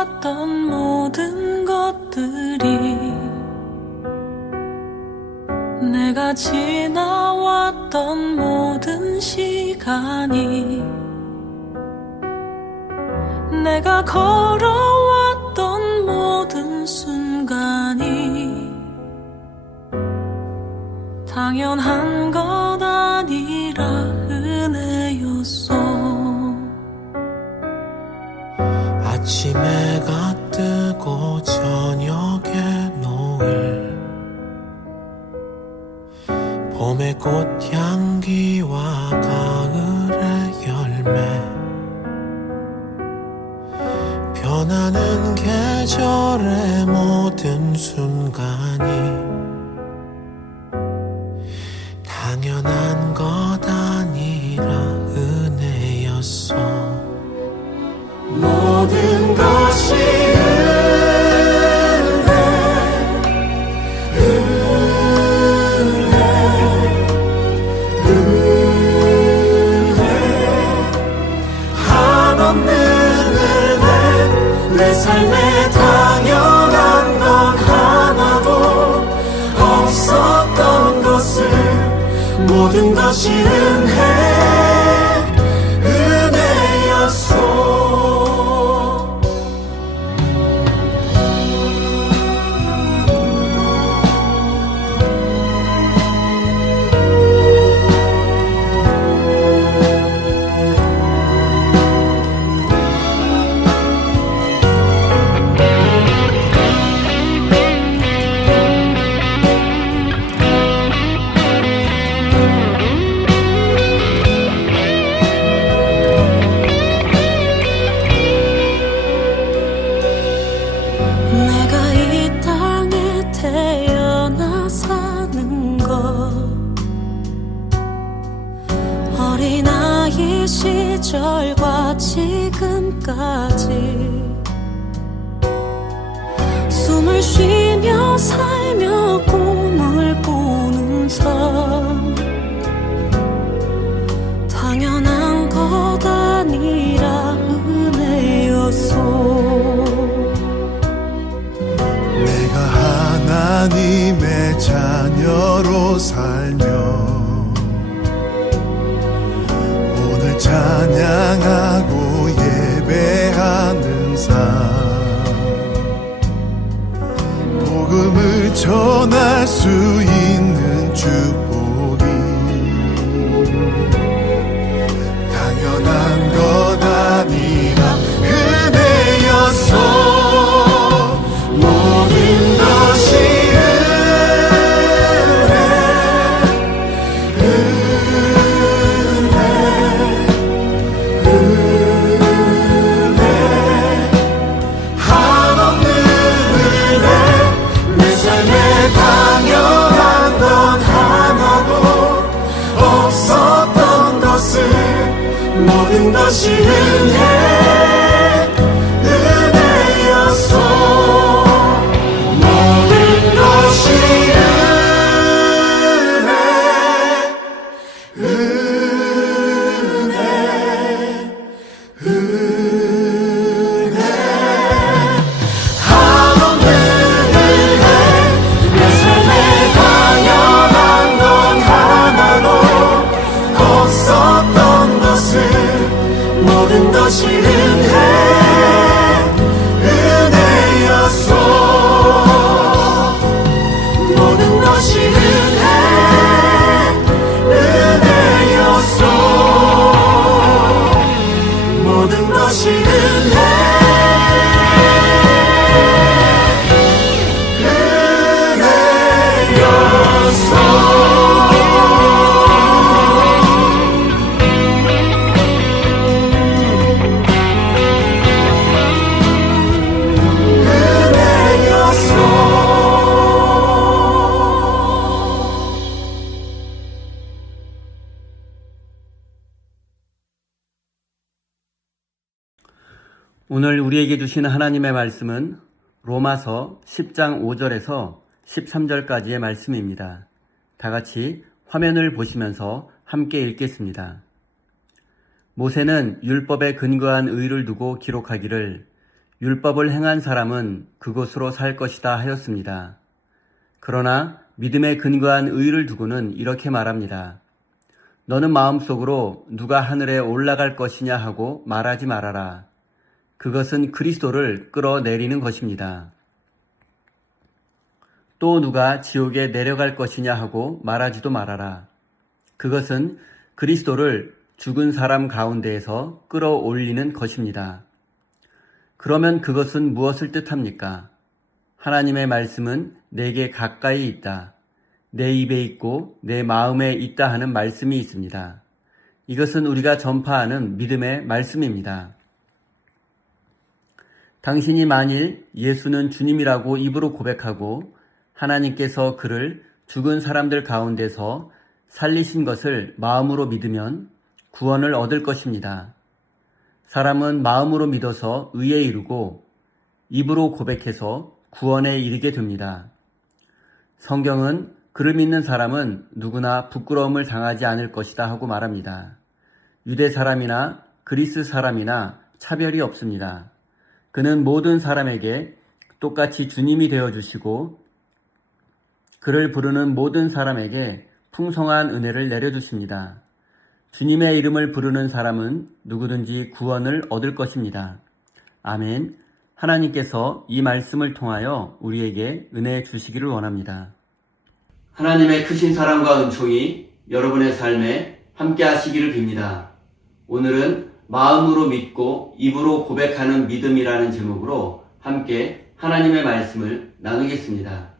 지나왔던 모든 것들이, 내가 지나왔던 모든 시간이, 내가 걸어왔던 모든 순간이 당연한 것 아니라 은혜였어. 아침 해가 뜨고 저녁에 노을, 봄의 꽃향기와 가을의 열매, 변하는 계절의 모든 순간이 당연한 것 아니라 은혜였어. 모든 것이 한없는 은혜, 내 삶에 당연한 건 하나도 없었던 것을, 모든 것이 은혜였소. 어린아이 시절과 지금까지 숨을 쉬며 살며 꿈을 꾸는 삶, 당연한 것 아니라 은혜였소. 내가 하나님의 자녀로 살며 찬양하고 예배하는 삶, 복음을 전할 수 있는 축복이 당연한 것 아니라 은혜였소. 모든 것이 모든 것이 은혜였소. 모든 것이 은혜. 한없는 은혜, 내 삶에 당연한 건 하나도 없었던 것을, 모든 것이 은혜였소. 모든 것이 은혜였소. 모든 것이 오늘 우리에게 주신 하나님의 말씀은 로마서 10장 5절에서 13절까지의 말씀입니다. 다 같이 화면을 보시면서 함께 읽겠습니다. 모세는 율법에 근거한 의를 두고 기록하기를 율법을 행한 사람은 그것으로 살 것이다 하였습니다. 그러나 믿음에 근거한 의를 두고는 이렇게 말합니다. 너는 마음속으로 누가 하늘에 올라갈 것이냐 하고 말하지 말아라. 그것은 그리스도를 끌어내리는 것입니다. 또 누가 지옥에 내려갈 것이냐 하고 말하지도 말아라. 그것은 그리스도를 죽은 사람 가운데에서 끌어올리는 것입니다. 그러면 그것은 무엇을 뜻합니까? 하나님의 말씀은 내게 가까이 있다. 내 입에 있고 내 마음에 있다 하는 말씀이 있습니다. 이것은 우리가 전파하는 믿음의 말씀입니다. 당신이 만일 예수는 주님이라고 입으로 고백하고 하나님께서 그를 죽은 사람들 가운데서 살리신 것을 마음으로 믿으면 구원을 얻을 것입니다. 사람은 마음으로 믿어서 의에 이르고 입으로 고백해서 구원에 이르게 됩니다. 성경은 그를 믿는 사람은 누구나 부끄러움을 당하지 않을 것이다 하고 말합니다. 유대 사람이나 그리스 사람이나 차별이 없습니다. 그는 모든 사람에게 똑같이 주님이 되어주시고 그를 부르는 모든 사람에게 풍성한 은혜를 내려주십니다. 주님의 이름을 부르는 사람은 누구든지 구원을 얻을 것입니다. 아멘. 하나님께서 이 말씀을 통하여 우리에게 은혜 주시기를 원합니다. 하나님의 크신 사랑과 은총이 여러분의 삶에 함께 하시기를 빕니다. 오늘은 마음으로 믿고 입으로 고백하는 믿음이라는 제목으로 함께 하나님의 말씀을 나누겠습니다.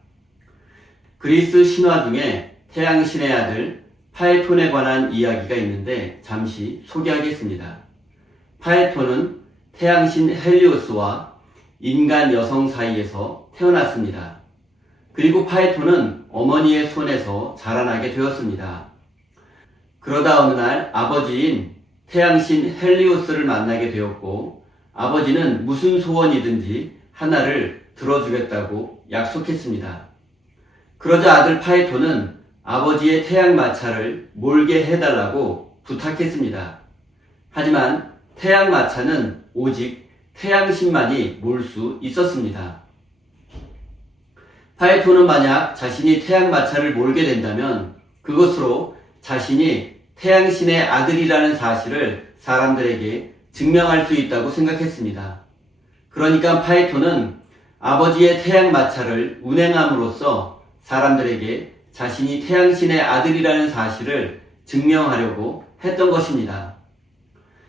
그리스 신화 중에 태양신의 아들 파에톤에 관한 이야기가 있는데 잠시 소개하겠습니다. 파에톤은 태양신 헬리오스와 인간 여성 사이에서 태어났습니다. 그리고 파에톤은 어머니의 손에서 자라나게 되었습니다. 그러다 어느 날 아버지인 태양신 헬리오스를 만나게 되었고 아버지는 무슨 소원이든지 하나를 들어주겠다고 약속했습니다. 그러자 아들 파에톤은 아버지의 태양마차를 몰게 해달라고 부탁했습니다. 하지만 태양마차는 오직 태양신만이 몰 수 있었습니다. 파에톤은 만약 자신이 태양마차를 몰게 된다면 그것으로 자신이 태양신의 아들이라는 사실을 사람들에게 증명할 수 있다고 생각했습니다. 그러니까 파에톤은 아버지의 태양마차를 운행함으로써 사람들에게 자신이 태양신의 아들이라는 사실을 증명하려고 했던 것입니다.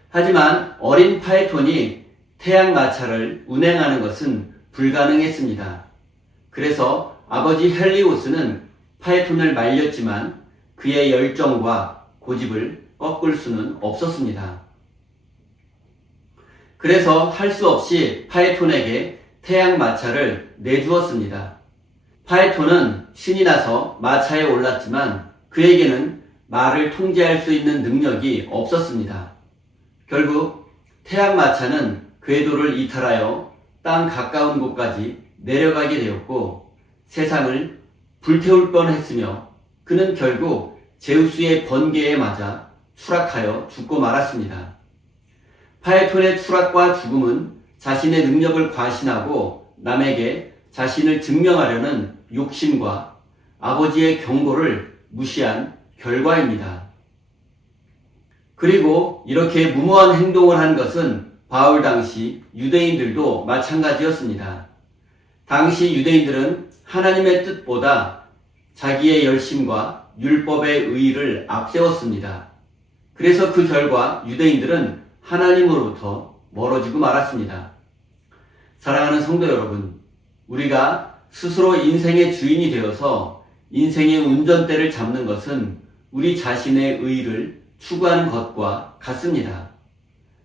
하지만 어린 파에톤이 태양마차를 운행하는 것은 불가능했습니다. 그래서 아버지 헬리오스는 파에톤을 말렸지만 그의 열정과 고집을 꺾을 수는 없었습니다. 그래서 할 수 없이 파에톤에게 태양마차를 내주었습니다. 파에톤은 신이 나서 마차에 올랐지만 그에게는 말을 통제할 수 있는 능력이 없었습니다. 결국 태양마차는 궤도를 이탈하여 땅 가까운 곳까지 내려가게 되었고 세상을 불태울 뻔했으며 그는 결국 제우스의 번개에 맞아 추락하여 죽고 말았습니다. 파에톤의 추락과 죽음은 자신의 능력을 과신하고 남에게 자신을 증명하려는 욕심과 아버지의 경고를 무시한 결과입니다. 그리고 이렇게 무모한 행동을 한 것은 바울 당시 유대인들도 마찬가지였습니다. 당시 유대인들은 하나님의 뜻보다 자기의 열심과 율법의 의의를 앞세웠습니다. 그래서 그 결과 유대인들은 하나님으로부터 멀어지고 말았습니다. 사랑하는 성도 여러분, 우리가 스스로 인생의 주인이 되어서 인생의 운전대를 잡는 것은 우리 자신의 의의를 추구하는 것과 같습니다.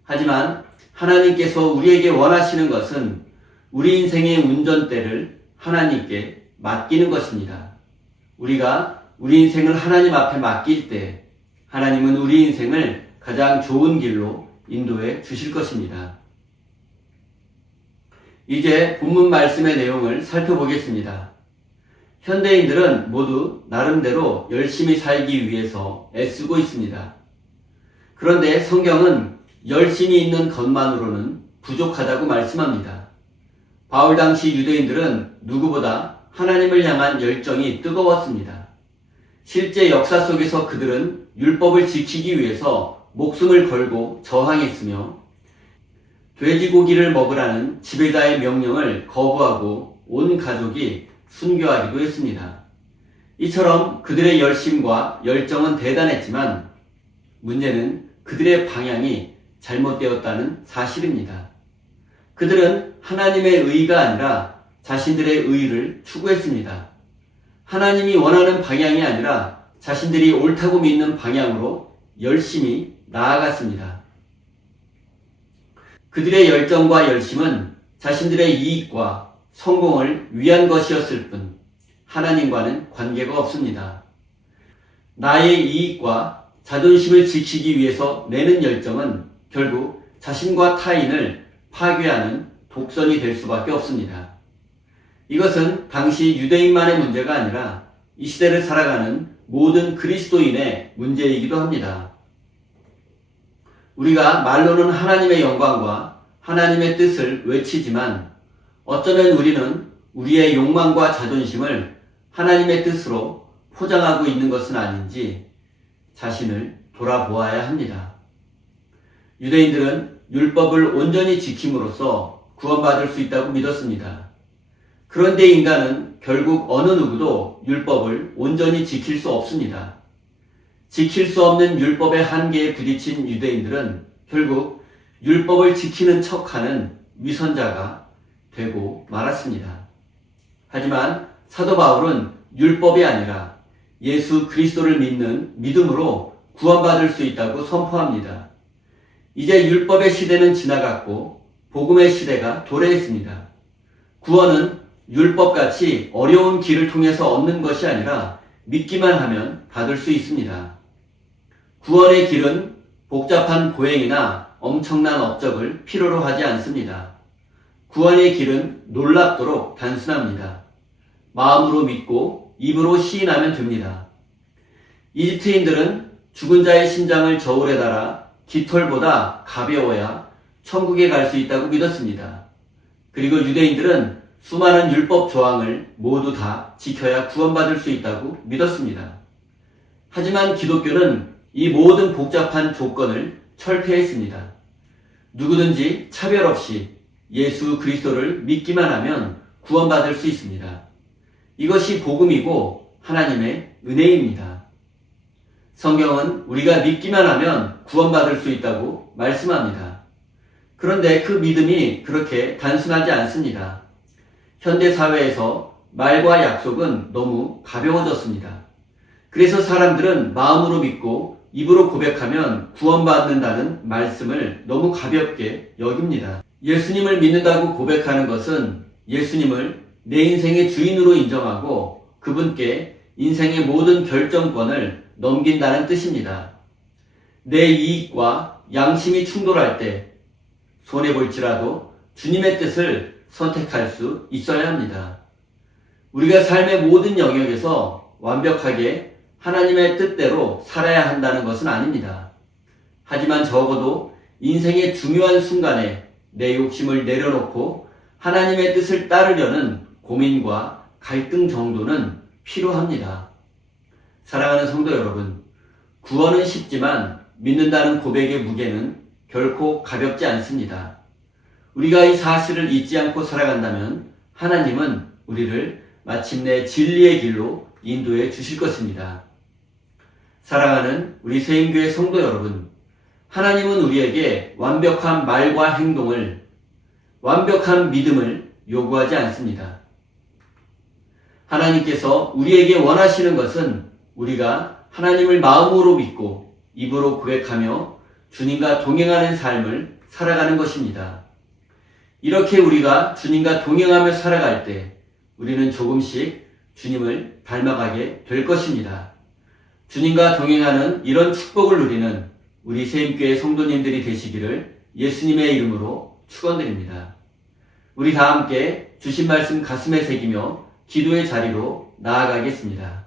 하지만 하나님께서 우리에게 원하시는 것은 우리 인생의 운전대를 하나님께 맡기는 것입니다. 우리가 우리 인생을 하나님 앞에 맡길 때 하나님은 우리 인생을 가장 좋은 길로 인도해 주실 것입니다. 이제 본문 말씀의 내용을 살펴보겠습니다. 현대인들은 모두 나름대로 열심히 살기 위해서 애쓰고 있습니다. 그런데 성경은 열심히 있는 것만으로는 부족하다고 말씀합니다. 바울 당시 유대인들은 누구보다 하나님을 향한 열정이 뜨거웠습니다. 실제 역사 속에서 그들은 율법을 지키기 위해서 목숨을 걸고 저항했으며 돼지고기를 먹으라는 지배자의 명령을 거부하고 온 가족이 순교하기도 했습니다. 이처럼 그들의 열심과 열정은 대단했지만 문제는 그들의 방향이 잘못되었다는 사실입니다. 그들은 하나님의 의가 아니라 자신들의 의를 추구했습니다. 하나님이 원하는 방향이 아니라 자신들이 옳다고 믿는 방향으로 열심히 나아갔습니다. 그들의 열정과 열심은 자신들의 이익과 성공을 위한 것이었을 뿐 하나님과는 관계가 없습니다. 나의 이익과 자존심을 지키기 위해서 내는 열정은 결국 자신과 타인을 파괴하는 독선이 될 수밖에 없습니다. 이것은 당시 유대인만의 문제가 아니라 이 시대를 살아가는 모든 그리스도인의 문제이기도 합니다. 우리가 말로는 하나님의 영광과 하나님의 뜻을 외치지만 어쩌면 우리는 우리의 욕망과 자존심을 하나님의 뜻으로 포장하고 있는 것은 아닌지 자신을 돌아보아야 합니다. 유대인들은 율법을 온전히 지킴으로써 구원받을 수 있다고 믿었습니다. 그런데 인간은 결국 어느 누구도 율법을 온전히 지킬 수 없습니다. 지킬 수 없는 율법의 한계에 부딪힌 유대인들은 결국 율법을 지키는 척하는 위선자가 되고 말았습니다. 하지만 사도 바울은 율법이 아니라 예수 그리스도를 믿는 믿음으로 구원받을 수 있다고 선포합니다. 이제 율법의 시대는 지나갔고 복음의 시대가 도래했습니다. 구원은 율법같이 어려운 길을 통해서 얻는 것이 아니라 믿기만 하면 받을 수 있습니다. 구원의 길은 복잡한 고행이나 엄청난 업적을 필요로 하지 않습니다. 구원의 길은 놀랍도록 단순합니다. 마음으로 믿고 입으로 시인하면 됩니다. 이집트인들은 죽은 자의 심장을 저울에 달아 깃털보다 가벼워야 천국에 갈 수 있다고 믿었습니다. 그리고 유대인들은 수많은 율법 조항을 모두 다 지켜야 구원받을 수 있다고 믿었습니다. 하지만 기독교는 이 모든 복잡한 조건을 철폐했습니다. 누구든지 차별 없이 예수 그리스도를 믿기만 하면 구원받을 수 있습니다. 이것이 복음이고 하나님의 은혜입니다. 성경은 우리가 믿기만 하면 구원받을 수 있다고 말씀합니다. 그런데 그 믿음이 그렇게 단순하지 않습니다. 현대 사회에서 말과 약속은 너무 가벼워졌습니다. 그래서 사람들은 마음으로 믿고 입으로 고백하면 구원받는다는 말씀을 너무 가볍게 여깁니다. 예수님을 믿는다고 고백하는 것은 예수님을 내 인생의 주인으로 인정하고 그분께 인생의 모든 결정권을 넘긴다는 뜻입니다. 내 이익과 양심이 충돌할 때 손해볼지라도 주님의 뜻을 선택할 수 있어야 합니다. 우리가 삶의 모든 영역에서 완벽하게 하나님의 뜻대로 살아야 한다는 것은 아닙니다. 하지만 적어도 인생의 중요한 순간에 내 욕심을 내려놓고 하나님의 뜻을 따르려는 고민과 갈등 정도는 필요합니다. 사랑하는 성도 여러분, 구원은 쉽지만 믿는다는 고백의 무게는 결코 가볍지 않습니다. 우리가 이 사실을 잊지 않고 살아간다면 하나님은 우리를 마침내 진리의 길로 인도해 주실 것입니다. 사랑하는 우리 세임교회 성도 여러분, 하나님은 우리에게 완벽한 말과 행동을, 완벽한 믿음을 요구하지 않습니다. 하나님께서 우리에게 원하시는 것은 우리가 하나님을 마음으로 믿고 입으로 고백하며 주님과 동행하는 삶을 살아가는 것입니다. 이렇게 우리가 주님과 동행하며 살아갈 때 우리는 조금씩 주님을 닮아가게 될 것입니다. 주님과 동행하는 이런 축복을 누리는 우리 세임교회 성도님들이 되시기를 예수님의 이름으로 축원드립니다. 우리 다 함께 주신 말씀 가슴에 새기며 기도의 자리로 나아가겠습니다.